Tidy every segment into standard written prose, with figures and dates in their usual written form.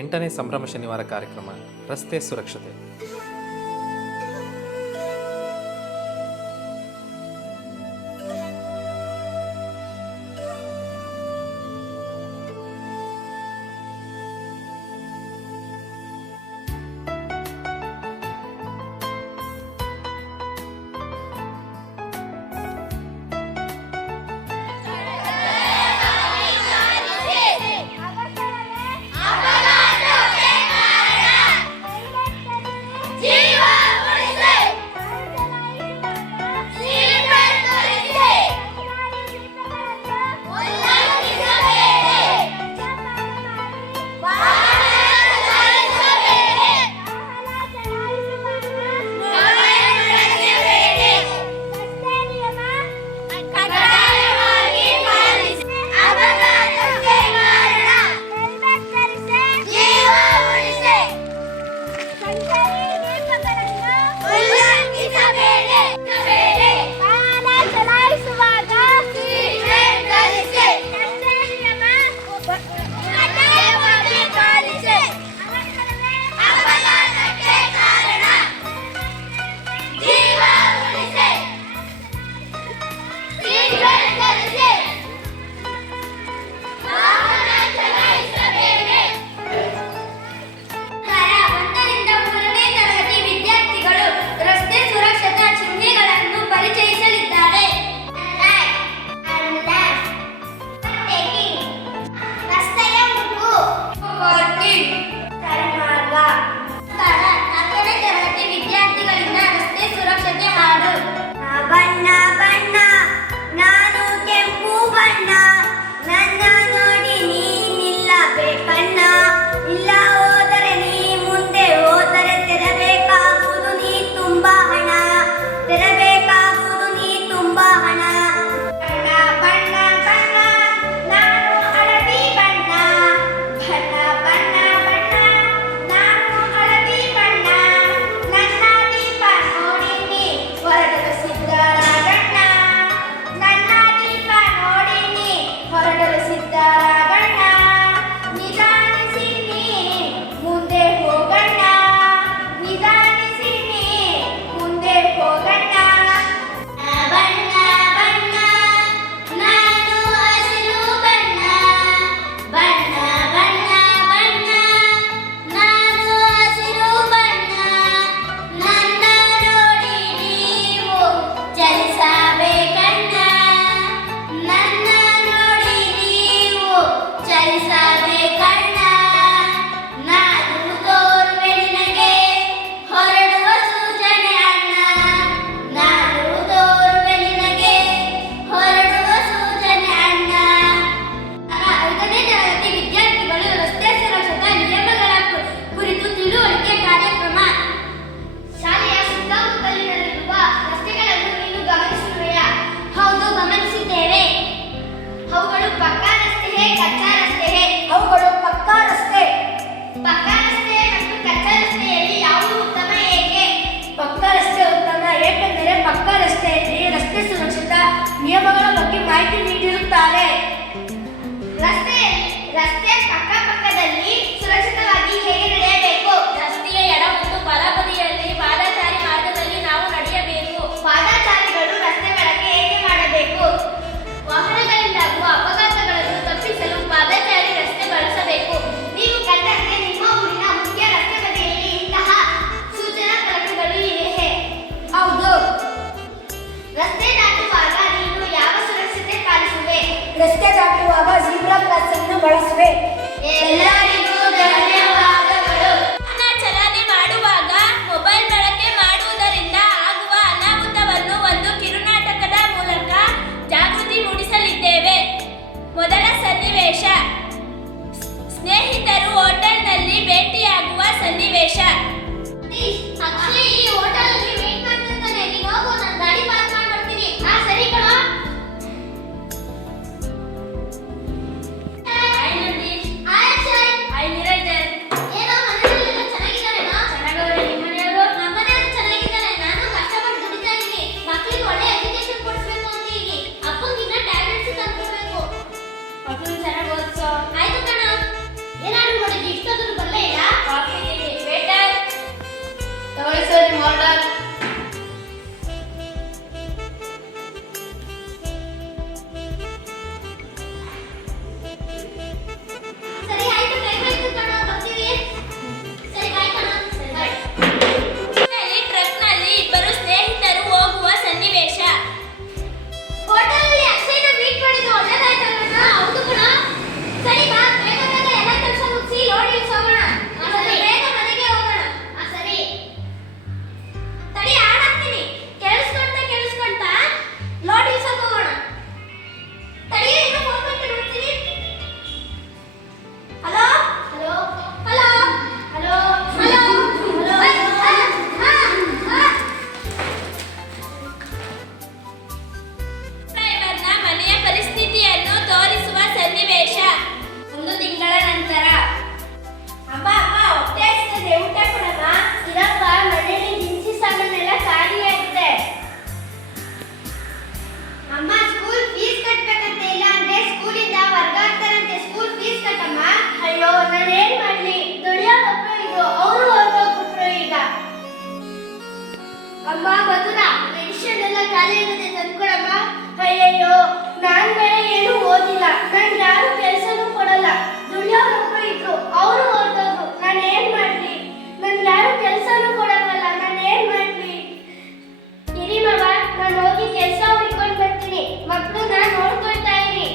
8ನೇ ಸಂಭ್ರಮ ಶನಿವಾರ ಕಾರ್ಯಕ್ರಮ ರಸ್ತೆ ಸುರಕ್ಷತೆ. ನಿಯಮಗಳ ಬಗ್ಗೆ ಮಾಹಿತಿ ನೀಡಿರುತ್ತಾರೆ. ರಸ್ತೆ ಪಕ್ಕದಲ್ಲಿ ಸುರಕ್ಷಿತವಾಗಿ ಹೇಗೆ ನಡೆಯಬೇಕು? ರಸ್ತೆಯ ಎಡ ಮತ್ತು ಬಲಬದಿಯಲ್ಲಿ ಪಾದಚಾರಿ ಮಾರ್ಗದಲ್ಲಿ ನಾವು ನಡೆಯಬೇಕು. ಪಾದಚಾರಿಗಳು ರಸ್ತೆ ಬಳಕೆ ಹೇಗೆ ಮಾಡಬೇಕು? ವಾಹನಗಳಿಂದಾಗುವ ಅಪಘಾತಗಳನ್ನು ತಪ್ಪಿಸಲು ಪಾದಚಾರಿ ರಸ್ತೆ ಬಳಸಬೇಕು. ನೀವು ಕಂಡಂತೆ ನಿಮ್ಮ ಊರಿನ ಮುಖ್ಯ ರಸ್ತೆ ಬದಿಯಲ್ಲಿ ಇಂತಹ ಸೂಚನಾ ಫಲಕಗಳು ಇವೆ. ಹೌದು. ರಸ್ತೆ ದಾಟುವಾಗ ನೀನು ಯಾವ ಸುರಕ್ಷತೆ ಪಾಲಿಸುವೆ? ರಸ್ತೆ ದಾಟುವಾಗ ಜೀಬ್ರಾ ಕ್ರಾಸ್ ಅನ್ನು ಬಳಸುವೆ. ಎಲ್ಲರಿಗೂ ಧನ್ಯವಾದಗಳು. ವಾಹನ ಚಲನೆ ಮಾಡುವಾಗ ಮೊಬೈಲ್ ಬಳಕೆ ಮಾಡುವುದರಿಂದ ಆಗುವ ಅನಾಹುತವನ್ನು ಒಂದು ಕಿರುನಾಟಕದ ಮೂಲಕ ಜಾಗೃತಿ ಮೂಡಿಸಲಿದ್ದೇವೆ. ಮೊದಲ ಸನ್ನಿವೇಶ, ಸ್ನೇಹಿತರು ಹೋಟೆಲ್ನಲ್ಲಿ ಭೇಟಿಯಾಗುವ ಸನ್ನಿವೇಶ. ಅಕ್ಷಯ್ ಈ ಹೋಟೆಲಲ್ಲಿ ವೇಟ್ ಮಾಡ್ತಿರ್ತಾನೆ, ನೀನು ಹೋಗು, ನಾನು ಗಾಡಿ ಪಾರ್ಕ್ ಮಾಡಿ ಬರ್ತೀನಿ. ಸರಿ ಕಣೋ. Hi Nandish. Hi Akshay. Hi Niranjan. ಏನೋ ಮನೆಯಲ್ಲೆಲ್ಲ ಚೆನ್ನಾಗಿದ್ದಾರೇನೋ? ಚೆನ್ನಾಗವ್ರೆ. ನಿಮ್ಮನೆಯವರು? ನಮ್ಮನೆಯವರು ಚೆನ್ನಾಗಿದ್ದಾರೆ. ನಾನು ಕಷ್ಟಪಟ್ಟು ದುಡಿತಾ ಇದ್ದೀನಿ. ಮಕ್ಕಳಿಗೆ ಒಳ್ಳೆ ಎಜುಕೇಶನ್ ಕೊಡಿಸ್ಬೇಕು ಅಂತ ಹೇಳಿ ಅಪ್ಪಂಗಿನ್ನ ಟ್ಯಾಬ್ಲೆಟ್ಸ್ ತಂದ್ಕೊಡ್ಬೇಕು. ಮಕ್ಕಳು ಚೆನ್ನಾಗಿ ಓದಿಸೋ. ಆಯ್ತು ಕಣೋ. ಏನಾದ್ರು ಮಾಡಿದ್ವಿ ಇಷ್ಟೊಂದು ಬರಲ್ಲ ಆರ್ಡರ್. ಸರಿ ಆಯ್ತು, ಟೈಮ್ ಆಯ್ತು ಕಣ, ಬರ್ತೀವಿ. ಸರಿ ಬಾಯ್ ಕಣ. ಬಾಯ್. ಟ್ರಕ್ನಲ್ಲಿ ಇಬ್ಬರು ಸ್ನೇಹಿತರು ಹೋಗುವ ಸನ್ನಿವೇಶ. ಹೋಟೆಲಲ್ಲಿ ಅಕ್ಷಯ್ನ ಮೀಟ್ ಮಾಡಿದ್ದು ಒಳ್ಳೆದಾಯ್ತಲ್ವಣ್ಣ? ಹೌದು ಕಣ. ಸರಿ ಬಾ, ಬೇಗ ಬೇಗ ಎಲ್ಲ ಕೆಲಸ ಮುಗಿಸಿ ಲೋಡ್ ಇಳಿಸೋಣ. ಬೇಗ ಮನೆಗೆ ಹೋಗೋಣ. ಸರಿ. ತಡಿ, ಹಾಡಾಕ್ತೀನಿ. ಕೇಳಿಸ್ಕೊಂತ ಲೋಡ್ ಇಳಿಸೋಕೆ ಹೋಗೋಣ. ತಡಿ, ಇನ್ನೂ ಫೋನ್ ಮಾಡ್ತೀನಿ, ನೋಡ್ತೀನಿ. Hello hello hello hello hello ಡ್ರೈವರ್ನ ಮನೆಯ ಪರಿಸ್ಥಿತಿಯನ್ನು ತೋರಿಸುವ ಸನ್ನಿವೇಶ. ಒಂದು ತಿಂಗಳ ನಂತರ. ಅಮ್ಮ ಹೊಟ್ಟೆ ಹಸಿದಿದೆ, ಊಟ ಕೊಡಮ್ಮ. ಇರಪ್ಪ, ಮನೇಲಿ ದಿನಸಿ ಸಾಮಾನೆಲ್ಲ ಖಾಲಿಯಾಗಿದೆ. ಅಮ್ಮ ಸ್ಕೂಲ್ ಫೀಸ್ ಕಟ್ಬೇಕಂತೆ, ಇಲ್ಲ ಅಂದ್ರೆ ಸ್ಕೂಲಿಂದ ವರ್ಗ ಆಗ್ತಾರಂತೆ. ಸ್ಕೂಲ್ ಫೀಸ್ ಕಟ್ಟಮ್ಮ. ಅಯ್ಯೋ, ನಾನು ಏನ್ ಮಾಡ್ಲಿ? ದುಡಿಯೋರು ಇದು, ಅವರು ಹೊರಗೋಗ್ಬಿಟ್ರು ಈಗ. ಅಮ್ಮ ಮಧುರ, ಮೆಡಿಸಿನ್ ಎಲ್ಲ ಖಾಲಿ ಆಗಿದೆ, ತಂದ್ಕೊಡಮ್ಮ. ಅಯ್ಯಯ್ಯೋ, ನಾನ್ ಬೇರೆ ಏನು ಓದಿಲ್ಲ, ನನ್ಗೆ ಯಾರು ಕೆಲಸನೂ ಕೊಡಲ್ಲ. ದುಡಿಯೋರು ಇದ್ರು, ಅವರು ಹೊರಗೋದ್ರು. ನಾನು ಏನ್ ಮಾಡ್ಲಿ? ನನ್ಗೆ ಯಾರು ಕೆಲಸನೂ ಕೊಡಲ್ವಲ್ಲ, ನಾನು ಏನ್ ಮಾಡ್ಲಿ? ಇರಿ ಮಗ, ನಾನು ಹೋಗಿ ಕೆಲಸ ಹುಡ್ಕೊಂಡು ಬರ್ತೀನಿ. ಮಕ್ಕಳನ್ನ ನೋಡ್ಕೊಳ್ತಾ ಇರಿ.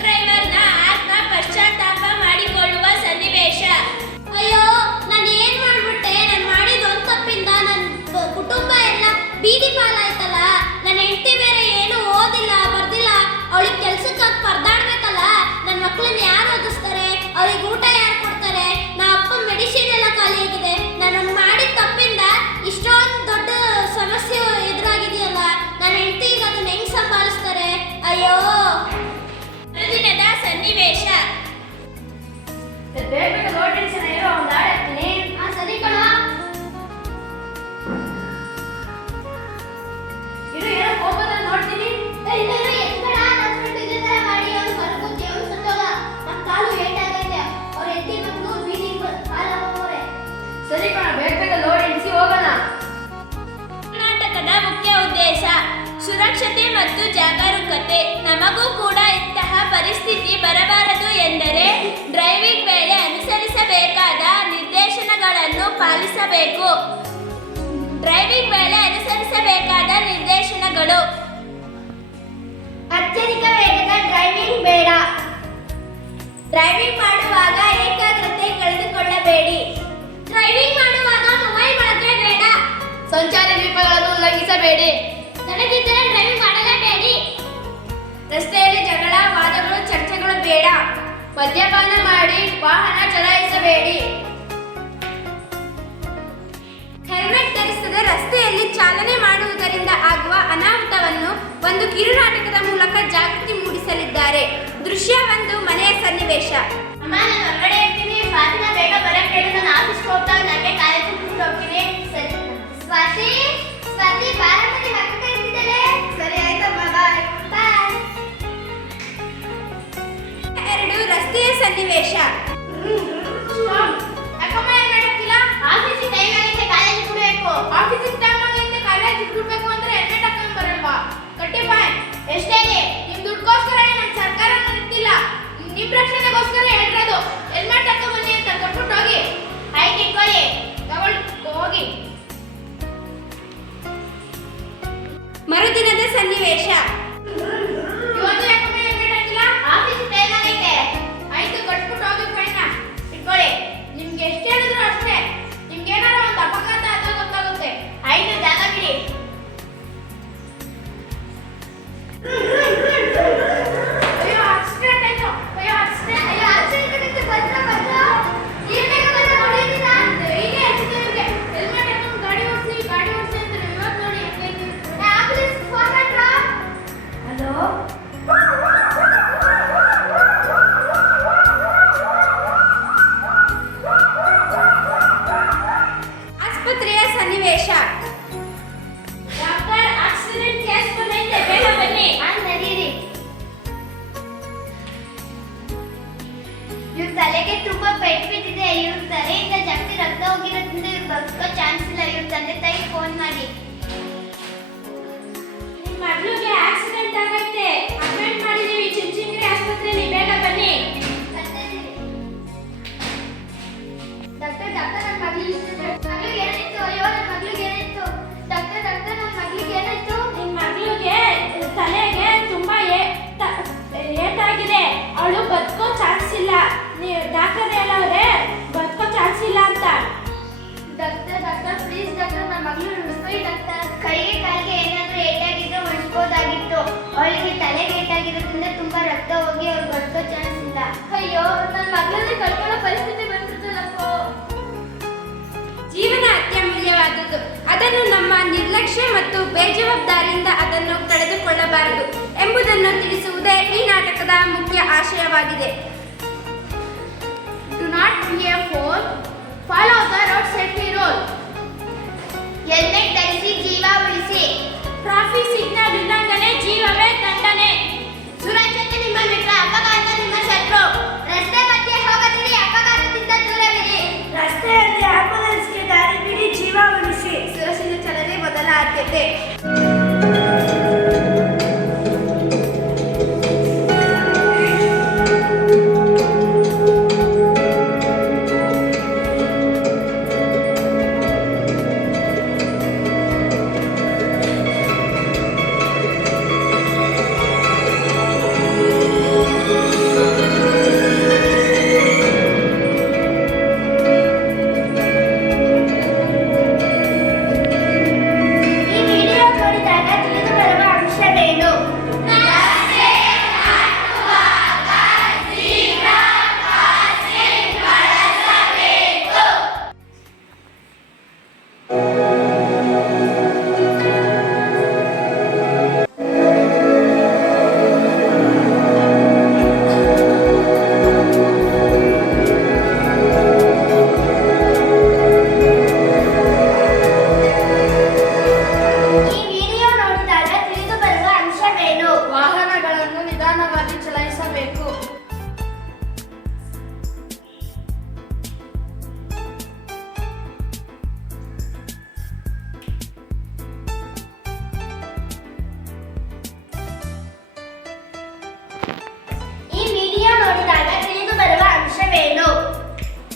ಡ್ರೈವರ್ನ ಆತ್ಮ ಪಶ್ಚಾತ್ತಾಪ ಮಾಡಿಕೊಳ್ಳುವ ಸನ್ನಿವೇಶ. ಅಯ್ಯೋ, ನಾನು ಏನ್ ಮಾಡ್ಬಿಟ್ಟೆ? ನಾನು ಮಾಡಿದ ಒಂದು ತಪ್ಪಿಂದ ನನ್ನ ಕುಟುಂಬ ಎಲ್ಲ ಬೀದಿ ಪಾಲಾಯ್ತಲ್ಲ. ನನ್ನ ಹೆಂಡತಿ ಬೇರೆ ಏನು ಓದಿಲ್ಲ ಬರ್ದಿಲ್ಲ, ಅವಳಿಗೆ ಕೆಲ್ಸಕ್ಕಾಗಿ ಪರದಾಡ್ಬೇಕಲ್ಲ. ನನ್ನ ಮಕ್ಕಳನ್ನ ಯಾರು ಓದಿಸ್ತಾರೆ? ಅವ್ರಿಗೆ ಊಟ ಯಾರು ಕೊಡ್ತಾರೆ? ನಾ ಅಪ್ಪ ಮೆಡಿಸಿನ್ ಎಲ್ಲ ಖಾಲಿ ಆಗಿದೆ. ನಾನು ಮಾಡಿದ ತಪ್ಪಿಂದ ಇಷ್ಟೊಂದು ದೊಡ್ಡ ಸಮಸ್ಯೆ ಎದುರಾಗಿದೆಯಲ್ಲ. ನನ್ನ ಹೆಂಡತಿ ಈಗ ಅದನ್ನ ಹೆಂಗ್ ಸಂಭಾಳಿಸ್ತಾರೆ? ಅಯ್ಯೋ. ಮರುದಿನದ ಸನ್ನಿವೇಶ. ಬೇಗ ಲೋಡ್ ಇಳಿಸೋಣ, ಇರೋ ಒಂದು ಹಾಡಾಕ್ತೀನಿ. ಸರಿ ಕಣ. ಇರು, ಏನೋ ಹೋಗೋದ ನೋಡ್ತೀನಿ. ಸರಿ ಕಣ, ಬೇಗ ಬೇಗ ಲೋಡ್ ಇಳಿಸಿ ಹೋಗೋಣ. ಕರ್ನಾಟಕದ ಮುಖ್ಯ ಉದ್ದೇಶ ಸುರಕ್ಷತೆ ಮತ್ತು ಜಾಗರೂಕತೆ. ನಮಗೂ ಕೂಡ ಇಂತಹ ಪರಿಸ್ಥಿತಿ ಬರಬಾರದು ಎಂದರೆ ಡ್ರೈವಿಂಗ್ ವೇಳೆ ಅನುಸರಿಸಬೇಕಾದ ನಿರ್ದೇಶನಗಳನ್ನು ಪಾಲಿಸಬೇಕು. ಡ್ರೈವಿಂಗ್ ವೇಳೆ ಅನುಸರಿಸಬೇಕಾದ ನಿರ್ದೇಶನಗಳು: ಅತ್ಯಧಿಕ ವೇಗದ ಡ್ರೈವಿಂಗ್ ಬೇಡ. ಡ್ರೈವಿಂಗ್ ಮಾಡುವಾಗ ಏಕಾಗ್ರತೆ ಕಳೆದುಕೊಳ್ಳಬೇಡಿ. ಡ್ರೈವಿಂಗ್ ಮಾಡುವಾಗ ಮೊಬೈಲ್ ಬಳಕೆ ಬೇಡ. ಸಂಚಾರಿ ದೀಪಗಳನ್ನು ಉಲ್ಲಂಘಿಸಬೇಡಿ. ತಡೆದಿದ್ದರೆ ಡ್ರೈವಿಂಗ್ ಮಾಡಲೇಬೇಡಿ. ರಸ್ತೆಯಲ್ಲಿ ಜಗಳ, ವಾದಗಳು, ಚರ್ಚೆಗಳು ಬೇಡ. ಮದ್ಯಪಾನ ಮಾಡಿ ವಾಹನ ಚಲಾಯಿಸಬೇಡಿ. ಹೆಲ್ಮೆಟ್ ಧರಿಸದೆ ರಸ್ತೆಯಲ್ಲಿ ಚಾಲನೆ ಮಾಡುವುದರಿಂದ ಆಗುವ ಅನಾಹುತವನ್ನು ಒಂದು ಕಿರುನಾಟಕದ ಮೂಲಕ ಜಾಗೃತಿ ಮೂಡಿಸಲಿದ್ದಾರೆ. ದೃಶ್ಯ 1, ಮನೆಯ ಸನ್ನಿವೇಶ. ಅಮ್ಮ, ನಾನು ಹೊರಗಡೆ ಇರ್ತೀನಿ. ಸ್ವಾತಿನ ಬೇಗ ಬರಕ್ಕೆ ಹೇಳಿ, ನಾನು ಆಫೀಸ್ಗೆ ಹೋಗ್ತಾ ನನಗೆ ಕಾಲೇಜ್ ಬಿಟ್ಟು ಹೋಗ್ತೀನಿ. ಸರಿ ಸ್ವಾತಿ, ಸ್ವಾತಿ ಬಾರಮ್ಮ, ನಿಮ್ಮ ಅಕ್ಕ ಕರೀತಿದ್ದಾಳೆ. ಸರಿ ಆಯ್ತಮ್ಮ, ಬಾಯ್ ಬಾಯ್. 2, ರಸ್ತೆಯ ಸನ್ನಿವೇಶ. ಯಾಕಮ್ಮ ಏನ್ ಮಾಡಕ್ಕಿಲ್ಲ? ಆಫೀಸಿಗೆ ಟೈಮ್ ಆಗೈತೆ, ಕಾಲೇಜ್ ಬಿಡ್ಬೇಕು. ಆಫೀಸಿಗೆ ಟೈಮ್ ಆಗೈತೆ, ಕಾಲೇಜ್ ಬಿಡ್ಬೇಕು ಅಂದ್ರೆ ಹೆಲ್ಮೆಟ್ ಹಾಕೊಂಡ್ ಬರಲ್ವಾ? ಕಟ್ಟಿ ಬಾಯ್. ಎಷ್ಟೇ ನಿಮ್ ದುಡ್ಕೋಸ್ಕರ ನಮ್ಮ ಸರ್ಕಾರ ನಡೆದಿಲ್ಲ, ನಿಮ್ ರಕ್ಷಣೆಗೋಸ್ಕರ ಹೇಳಿರೋದು. ಹೆಲ್ಮೆಟ್ ಹಾಕೊಂಡ್ ಬನ್ನಿ ಅಂತ ಕೊಟ್ಬಿಟ್ಟು ಹೋಗಿ. ಆಯ್ತು, ಇಟ್ಕೊಳ್ಳಿ. ತಗೊಳ್ಳಿ, ಹೋಗಿ. ಮರುದಿನದ ಸನ್ನಿವೇಶ. ಇವತ್ತು ಯಾಕಮ್ಮ ಹೆಲ್ಮೆಟ್ ಹಾಕಿಲ್ಲ? ಆಫೀಸಿಗೆ ಟೈಮ್ ಆಗೈತೆ. ಆಯ್ತು, ಕಟ್ಬಿಟ್ಟು ಹೋಗಿ ಫೈನ್ ಇಟ್ಕೊಳ್ಳಿ. ನಿಮ್ಗೆ ಎಷ್ಟು ಹೇಳಿದ್ರು ಅಷ್ಟೇ. ನಿಮ್ಗೆ ಏನಾರ ಒಂದು ಅಪಘಾತ ಆದ್ರೆ ಗೊತ್ತಾಗುತ್ತೆ. ಆಯ್ತು, ಜಾಗ ಬಿಡಿ. ಅಯ್ಯೋ, ಆಕ್ಸಿಡೆಂಟ್ ಆಯ್ತು. ಅಯ್ಯೋ, ಆಕ್ಸಿಡೆಂಟ್. ಅಯ್ಯೋ, ಆಕ್ಸಿಡೆಂಟ್ ಆಗಿತ್ತು. ಭದ್ರ ಭದ್ರ. ನೀವ್ ಬೇಗ ಬಂದು ನೋಡಿದ್ದೀರಾ? ಹೀಗೆ ಹಚ್ಚಿದೆ ಇವ್ರಿಗೆ. ಹೆಲ್ಮೆಟ್ ಹಾಕೊಂಡು ಗಾಡಿ ಓಡಿಸಿ ಅಂತ ಇವತ್ತು ನೋಡಿ ಹೆಂಗೈತಿ. Ambulance phone ಮಾಡ್ರಾ? ಹಲೋ, ಆಸ್ಪತ್ರೆಯ ಸನ್ನಿವೇಶ. ಡಾಕ್ಟರ್, ಆಕ್ಸಿಡೆಂಟ್ ಕೇಸ್ ಬಂದೈತೆ, ಬೇಗ ಬನ್ನಿ. ನಡೀರಿ. ತಂದೆ ತಾಯಿ ಫೋನ್ ಮಾಡಿ. ನಿಮ್ಮ ಮಗಳಿಗೆ ಆಕ್ಸಿಡೆಂಟ್ ಆಗೈತೆ, ಅಡ್ಮಿಟ್ ಮಾಡಿದೀವಿ ಚಿಂಚಿಂಗ್ರಿ ಆಸ್ಪತ್ರೆಯಲ್ಲಿ, ಬೇಗ ಬನ್ನಿ. ಡಾಕ್ಟರ್ ನನ್ನ ಮಗಳಿಗೆ ಏನಾಯ್ತು? ಅಯ್ಯೋ ನನ್ನ ಮಗಳಿಗೆ ಏನಾಯ್ತು? ಡಾಕ್ಟರ್ ನನ್ನ ಮಗಳಿಗೆ ಏನಾಯ್ತು? ನಿಮ್ಮ ಮಗಳಿಗೆ ತಲೆಗೆ ತುಂಬಾ ಏಟಾಗಿದೆ, ಅವಳು ಬದುಕೋ ಚಾನ್ಸ್ ಇಲ್ಲ. ಡಾಕ್ಟರ್ ಹೇಳವ್ರೆ ಬದುಕೋ ಚಾನ್ಸ್ ಇಲ್ಲ ಅಂತ. ಡಾಕ್ಟರ್ ಪ್ಲೀಸ್ ಡಾಕ್ಟರ್, ನನ್ನ ಮಗಳು ಉಳಿಸ್ಕೊಳ್ಳಿ ಡಾಕ್ಟರ್. ಕೈಗೆ ಕಾಲಿಗೆ ಏನಾದರೂ ಏಟಾಗಿದ್ರೆ ಉಳಿಸ್ಬೋದಾಗಿತ್ತು. ಅವಳಿಗೆ ತಲೆಗೆ ಏಟಾಗಿರೋದ್ರಿಂದ ತುಂಬಾ ರಕ್ತ ಹೋಗಿ ಅವ್ರು ಬದುಕೋ ಚಾನ್ಸ್ ಇಲ್ಲ. ಅಯ್ಯೋ ನನ್ನ ಮಗಳನ್ನೇ ಕಳ್ಕೊಳ್ಳೋ ಪರಿಸ್ಥಿತಿ ಬಂದ್ಬಿಡ್ತಲ್ಲಪ್ಪ. ಜೀವನ ಅತ್ಯಮೂಲ್ಯವಾದದ್ದು, ಅದನ್ನು ನಮ್ಮ ನಿರ್ಲಕ್ಷ್ಯ ಮತ್ತು ಬೇಜವಾಬ್ದಾರಿಯಿಂದ ಅದನ್ನು ಕಳೆದುಕೊಳ್ಳಬಾರದು ಎಂಬುದನ್ನು ತಿಳಿಸುವುದೇ ಈ ನಾಟಕದ ಮುಖ್ಯ ಆಶಯವಾಗಿದೆ. Do not be a fool. Follow the road safety rule. Helmet ಧರಿಸಿ ಜೀವ ಉಳಿಸಿ. ಟ್ರಾಫಿಕ್ ಸಿಗ್ನಲ್ ಉಲ್ಲಂಘನೆ ಜೀವವೇ ದಂಡನೆ. ಸುರಕ್ಷತೆ ನಿಮ್ಮ ಮಿತ್ರ, ಅಪಘಾತ ನಿಮ್ಮ ಶತ್ರು. ರಸ್ತೆ ಮಧ್ಯೆ ಹೋಗದಿರಿ, ಅಪಘಾತದಿಂದ ದೂರವಿರಿ. ರಸ್ತೆಯಲ್ಲಿ ಆಂಬ್ಯುಲೆನ್ಸ್ಗೆ ದಾರಿ ಬಿಡಿ, ಜೀವ ಉಳಿಸಿ. ಸುರಕ್ಷಿತ ಚಲನೆ ಮೊದಲ ಆದ್ಯತೆ.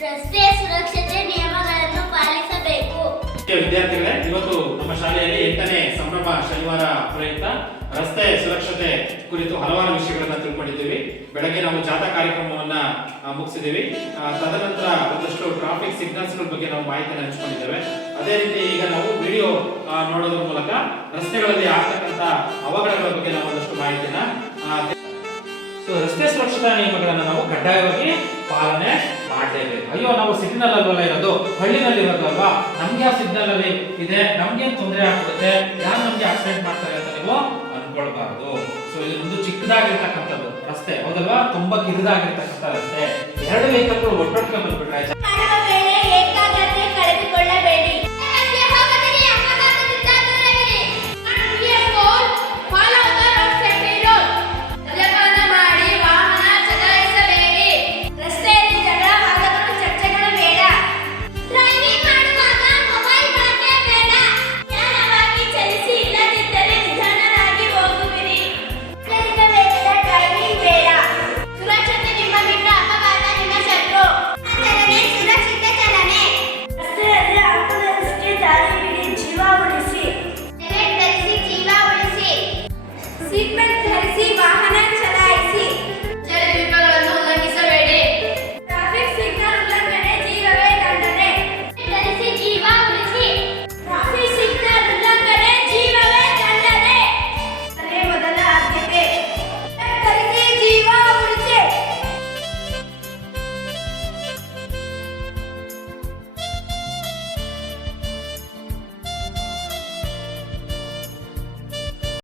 ರಸ್ತೆಯ ಸುರಕ್ಷತೆ ನಿಯಮಗಳನ್ನು ಪಾಲಿಸಬೇಕು. ವಿದ್ಯಾರ್ಥಿಗಳೇ, ಇವತ್ತು ನಮ್ಮ ಶಾಲೆಯಲ್ಲಿ 8ನೇ ಸಂಭ್ರಮ ಶನಿವಾರ ಪ್ರಯುಕ್ತ ರಸ್ತೆ ಸುರಕ್ಷತೆ ಕುರಿತು ಹಲವಾರು ವಿಷಯಗಳನ್ನ ತಿಳ್ಕೊಂಡಿದ್ದೀವಿ. ಬೆಳಗ್ಗೆ ನಾವು ಜಾಥಾ ಕಾರ್ಯಕ್ರಮವನ್ನ ಮುಗಿಸಿದ್ದೀವಿ. ತದನಂತರ ಒಂದಷ್ಟು ಟ್ರಾಫಿಕ್ ಸಿಗ್ನಲ್ಸ್ಗಳ ಬಗ್ಗೆ ನಾವು ಮಾಹಿತಿಯನ್ನು ಹಂಚಿಕೊಂಡಿದ್ದೇವೆ. ಅದೇ ರೀತಿ ಈಗ ನಾವು ವಿಡಿಯೋ ನೋಡೋದ್ರ ಮೂಲಕ ರಸ್ತೆಗಳಲ್ಲಿ ಆಗ್ತಕ್ಕಂಥ ಅವಘಡಗಳ ಬಗ್ಗೆ ನಾವು ಒಂದಷ್ಟು ಮಾಹಿತಿಯನ್ನ ರಸ್ತೆ ಸುರಕ್ಷತಾ ನಿಯಮಗಳನ್ನು ನಾವು ಕಡ್ಡಾಯವಾಗಿ ಪಾಲನೆ ಮಾಡಲೇಬೇಕು. ಅಯ್ಯೋ ನಾವು ಸಿಗ್ನಲ್ ಅಲ್ವಲ್ಲ ಇರೋದು, ಹಳ್ಳಿನಲ್ಲಿ ಇರೋದಲ್ವಾ, ನಮ್ಗೆ ಯಾವ ಸಿಗ್ನಲ್ ಅಲ್ಲಿ ಇದೆ, ನಮ್ಗೆ ತೊಂದರೆ ಆಗ್ಬಿಡುತ್ತೆ, ಯಾರು ನಮ್ಗೆ ಆಕ್ಸಿಡೆಂಟ್ ಮಾಡ್ತಾರೆ ಅಂತ ನೀವು ಅನ್ಕೊಳ್ಬಾರ್ದು. ಸೊ ಇದು ಒಂದು ಚಿಕ್ಕದಾಗಿರ್ತಕ್ಕಂಥದ್ದು ರಸ್ತೆ, ಹೌದಲ್ವಾ, ತುಂಬಾ ಕಿರಿದಾಗಿರ್ತಕ್ಕಂಥ ರಸ್ತೆ. 2 ವೆಹಿಕಲ್ಗಳು ಒಟ್ಟೊಟ್ಟಿಗೆ ಬಂದ್ಬಿಟ್ರೆ ಏಕಾಗ್ರತೆ ಕಳೆದುಕೊಳ್ಳಬೇಡಿ.